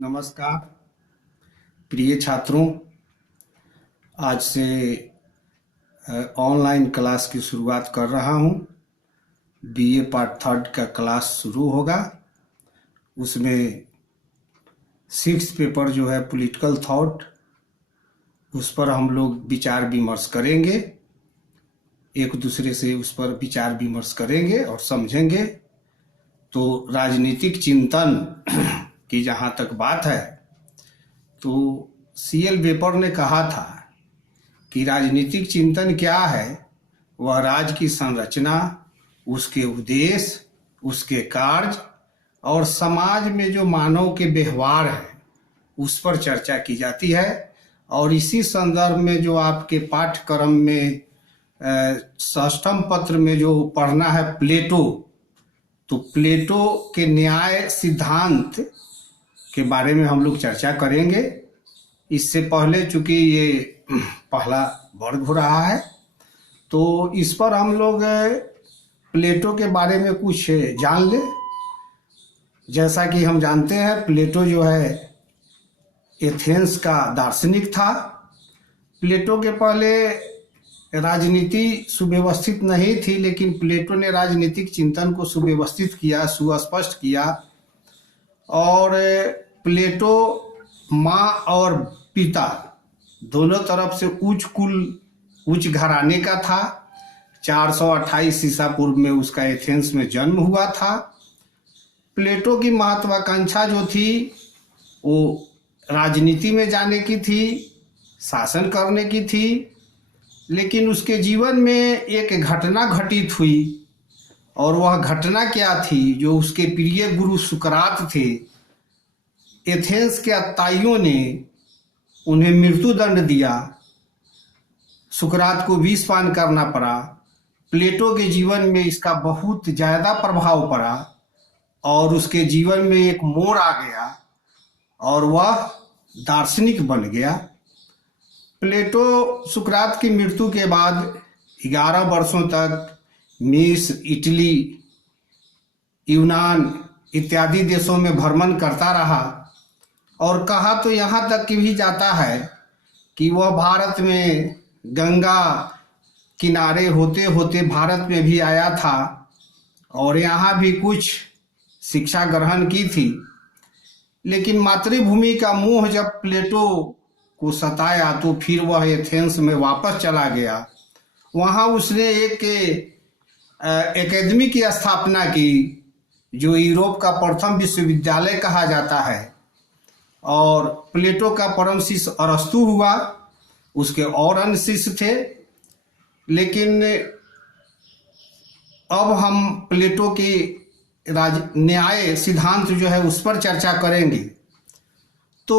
नमस्कार प्रिय छात्रों। आज से ऑनलाइन क्लास की शुरुआत कर रहा हूं। बीए पार्ट थर्ड का क्लास शुरू होगा। उसमें 6th पेपर जो है पॉलिटिकल थॉट, उस पर हम लोग विचार विमर्श करेंगे। एक दूसरे से उस पर विचार विमर्श करेंगे और समझेंगे। तो राजनीतिक चिंतन की जहाँ तक बात है, तो सीएल वेपर ने कहा था कि राजनीतिक चिंतन क्या है। वह राज्य की संरचना, उसके उद्देश्य, उसके कार्य और समाज में जो मानव के व्यवहार है उस पर चर्चा की जाती है। और इसी संदर्भ में जो आपके पाठ्यक्रम में षष्ठम पत्र में जो पढ़ना है प्लेटो, तो प्लेटो के न्याय सिद्धांत के बारे में हम लोग चर्चा करेंगे। इससे पहले चूंकि ये पहला वर्ग हो रहा है, तो इस पर हम लोग प्लेटो के बारे में कुछ जान ले। जैसा कि हम जानते हैं, प्लेटो जो है एथेंस का दार्शनिक था। प्लेटो के पहले राजनीति सुव्यवस्थित नहीं थी, लेकिन प्लेटो ने राजनीतिक चिंतन को सुव्यवस्थित किया, सुस्पष्ट किया। और प्लेटो माँ और पिता दोनों तरफ से उच्च घराने का था। 428 ईसा पूर्व में उसका एथेंस में जन्म हुआ था। प्लेटो की महत्वाकांक्षा जो थी वो राजनीति में जाने की थी, शासन करने की थी। लेकिन उसके जीवन में एक घटना घटित हुई, और वह घटना क्या थी? जो उसके प्रिय गुरु सुकरात थे, एथेंस के अत्ताइयों ने उन्हें मृत्युदंड दिया। सुकरात को विष पान करना पड़ा। प्लेटो के जीवन में इसका बहुत ज़्यादा प्रभाव पड़ा और उसके जीवन में एक मोड़ आ गया और वह दार्शनिक बन गया। प्लेटो सुकरात की मृत्यु के बाद 11 वर्षों तक मिस्र, इटली, यूनान इत्यादि देशों में भ्रमण करता रहा। और कहा तो यहाँ तक कि भी जाता है कि वह भारत में गंगा किनारे होते होते भारत में भी आया था और यहाँ भी कुछ शिक्षा ग्रहण की थी। लेकिन मातृभूमि का मोह जब प्लेटो को सताया तो फिर वह एथेंस में वापस चला गया। वहाँ उसने एक एकेडमी की स्थापना की, जो यूरोप का प्रथम विश्वविद्यालय कहा जाता है। और प्लेटो का परम शिष्य अरस्तु हुआ, उसके और अन्य शिष्य थे। लेकिन अब हम प्लेटो की न्याय सिद्धांत जो है उस पर चर्चा करेंगे। तो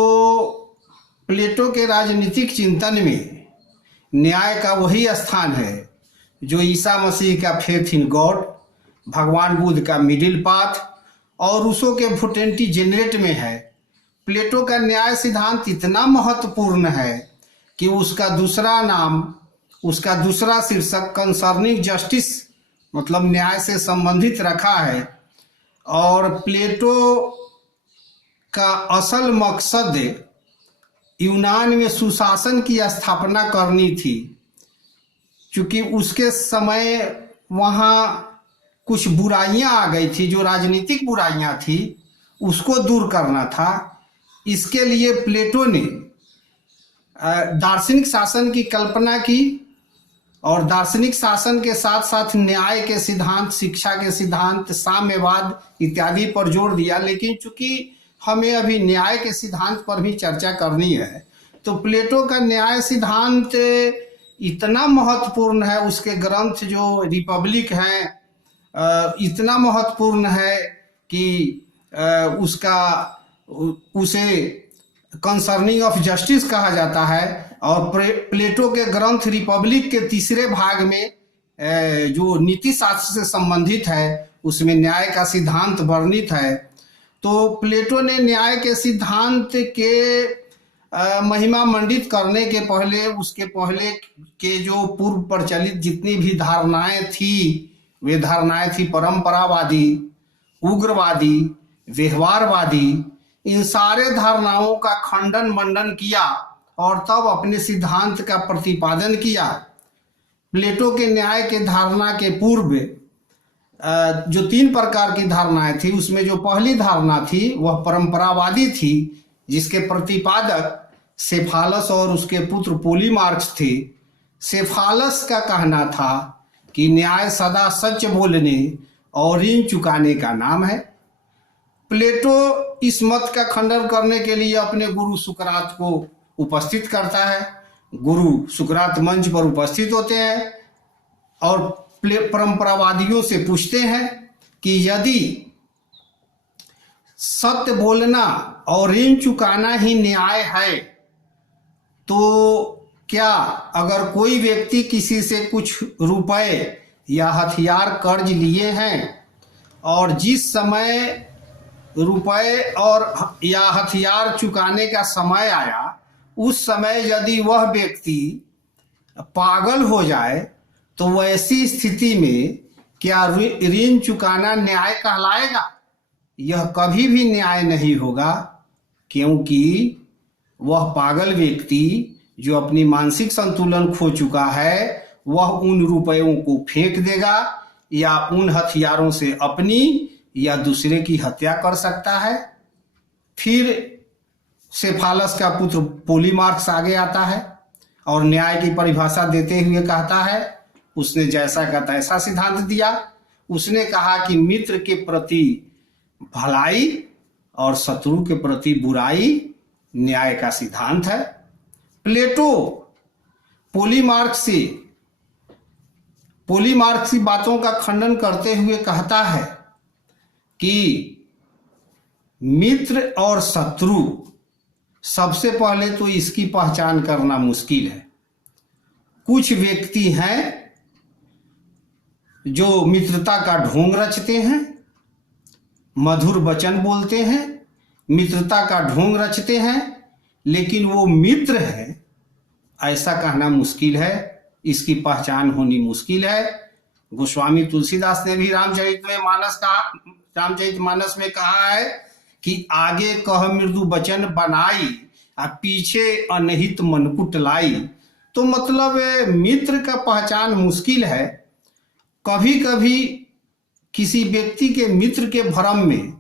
प्लेटो के राजनीतिक चिंतन में न्याय का वही स्थान है जो ईसा मसीह का फेथ इन गॉड, भगवान बुद्ध का मिडिल पाथ और रूसो के फुटेंटी जेनरेट में है। प्लेटो का न्याय सिद्धांत इतना महत्वपूर्ण है कि उसका दूसरा नाम, उसका दूसरा शीर्षक कंसर्निंग जस्टिस, मतलब न्याय से संबंधित रखा है। और प्लेटो का असल मकसद यूनान में सुशासन की स्थापना करनी थी, क्योंकि उसके समय वहाँ कुछ बुराइयां आ गई थी, जो राजनीतिक बुराइयां थी उसको दूर करना था। इसके लिए प्लेटो ने दार्शनिक शासन की कल्पना की और दार्शनिक शासन के साथ साथ न्याय के सिद्धांत, शिक्षा के सिद्धांत, साम्यवाद इत्यादि पर जोर दिया। लेकिन चूंकि हमें अभी न्याय के सिद्धांत पर भी चर्चा करनी है, तो प्लेटो का न्याय सिद्धांत इतना महत्वपूर्ण है, उसके ग्रंथ जो रिपब्लिक हैं इतना महत्वपूर्ण है कि उसे कंसर्निंग ऑफ जस्टिस कहा जाता है। और प्लेटो के ग्रंथ रिपब्लिक के तीसरे भाग में जो नीति शास्त्र से संबंधित है उसमें न्याय का सिद्धांत वर्णित है। तो प्लेटो ने न्याय के सिद्धांत के महिमा मंडित करने के पहले, उसके पहले के जो पूर्व प्रचलित जितनी भी धारणाएं थी, वे धारणाएं थी परंपरावादी, उग्रवादी, व्यवहारवादी। इन सारे धारणाओं का खंडन मंडन किया और तब अपने सिद्धांत का प्रतिपादन किया। प्लेटो के न्याय के धारणा के पूर्व जो 3 प्रकार की धारणाएं थी, उसमें जो पहली धारणा थी वह परंपरावादी थी, जिसके प्रतिपादक सेफालस और उसके पुत्र पोलीमार्क्स थे। सेफालस का कहना था कि न्याय सदा सच बोलने और ऋण चुकाने का नाम है। प्लेटो इस मत का खंडन करने के लिए अपने गुरु सुकरात को उपस्थित करता है। गुरु सुकरात मंच पर उपस्थित होते हैं और परंपरावादियों से पूछते हैं कि यदि सत्य बोलना और ऋण चुकाना ही न्याय है, तो क्या अगर कोई व्यक्ति किसी से कुछ रुपए या हथियार कर्ज लिए हैं और जिस समय रुपए और या हथियार चुकाने का समय आया, उस समय यदि वह व्यक्ति पागल हो जाए, तो वैसी स्थिति में क्या ऋण चुकाना न्याय कहलाएगा? यह कभी भी न्याय नहीं होगा, क्योंकि वह पागल व्यक्ति जो अपनी मानसिक संतुलन खो चुका है, वह उन रुपयों को फेंक देगा या उन हथियारों से अपनी या दूसरे की हत्या कर सकता है। फिर सेफालस का पुत्र पोलीमार्क्स आगे आता है और न्याय की परिभाषा देते हुए कहता है, उसने जैसा का तैसा सिद्धांत दिया। उसने कहा कि मित्र के प्रति भलाई और शत्रु के प्रति बुराई न्याय का सिद्धांत है। प्लेटो पोलीमार्क्स की बातों का खंडन करते हुए कहता है कि मित्र और शत्रु, सबसे पहले तो इसकी पहचान करना मुश्किल है। कुछ व्यक्ति हैं जो मित्रता का ढोंग रचते हैं, मधुर वचन बोलते हैं, मित्रता का ढोंग रचते हैं, लेकिन वो मित्र है ऐसा कहना मुश्किल है, इसकी पहचान होनी मुश्किल है। गोस्वामी तुलसीदास ने भी रामचरितमानस में कहा है कि आगे कह मृदु वचन बनाई, पीछे अनहित मनकुट लाई। तो मतलब मित्र का पहचान मुश्किल है। कभी कभी किसी व्यक्ति के मित्र के भ्रम में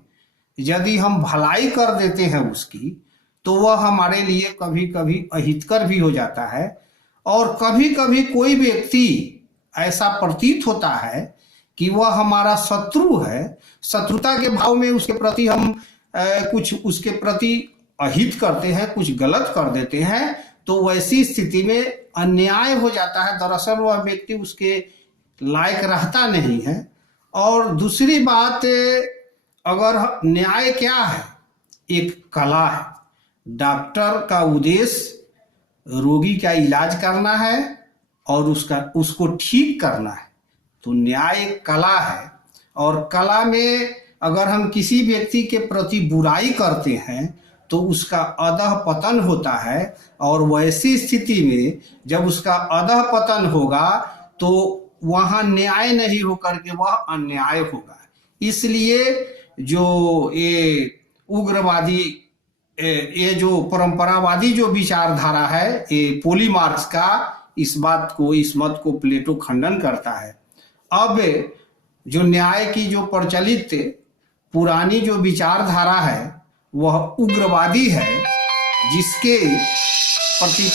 यदि हम भलाई कर देते हैं उसकी, तो वह हमारे लिए कभी कभी अहितकर भी हो जाता है। और कभी कभी कोई व्यक्ति ऐसा प्रतीत होता है कि वह हमारा शत्रु है, शत्रुता के भाव में उसके प्रति हम कुछ उसके प्रति अहित करते हैं, कुछ गलत कर देते हैं, तो वैसी स्थिति में अन्याय हो जाता है। दरअसल वह व्यक्ति उसके लायक रहता नहीं है। और दूसरी बात, अगर न्याय क्या है? एक कला है। डॉक्टर का उद्देश्य रोगी का इलाज करना है और उसको ठीक करना है। तो न्याय एक कला है, और कला में अगर हम किसी व्यक्ति के प्रति बुराई करते हैं तो उसका अधः पतन होता है, और वैसी स्थिति में जब उसका अधः पतन होगा तो वहाँ न्याय नहीं होकर के वह अन्याय होगा। इसलिए जो ये उग्रवादी, ये जो परंपरावादी जो विचारधारा है, ये पोलीमार्क्स का, इस मत को प्लेटो खंडन करता है। अब जो न्याय की जो प्रचलित पुरानी जो विचारधारा है वह उग्रवादी है, जिसके प्रति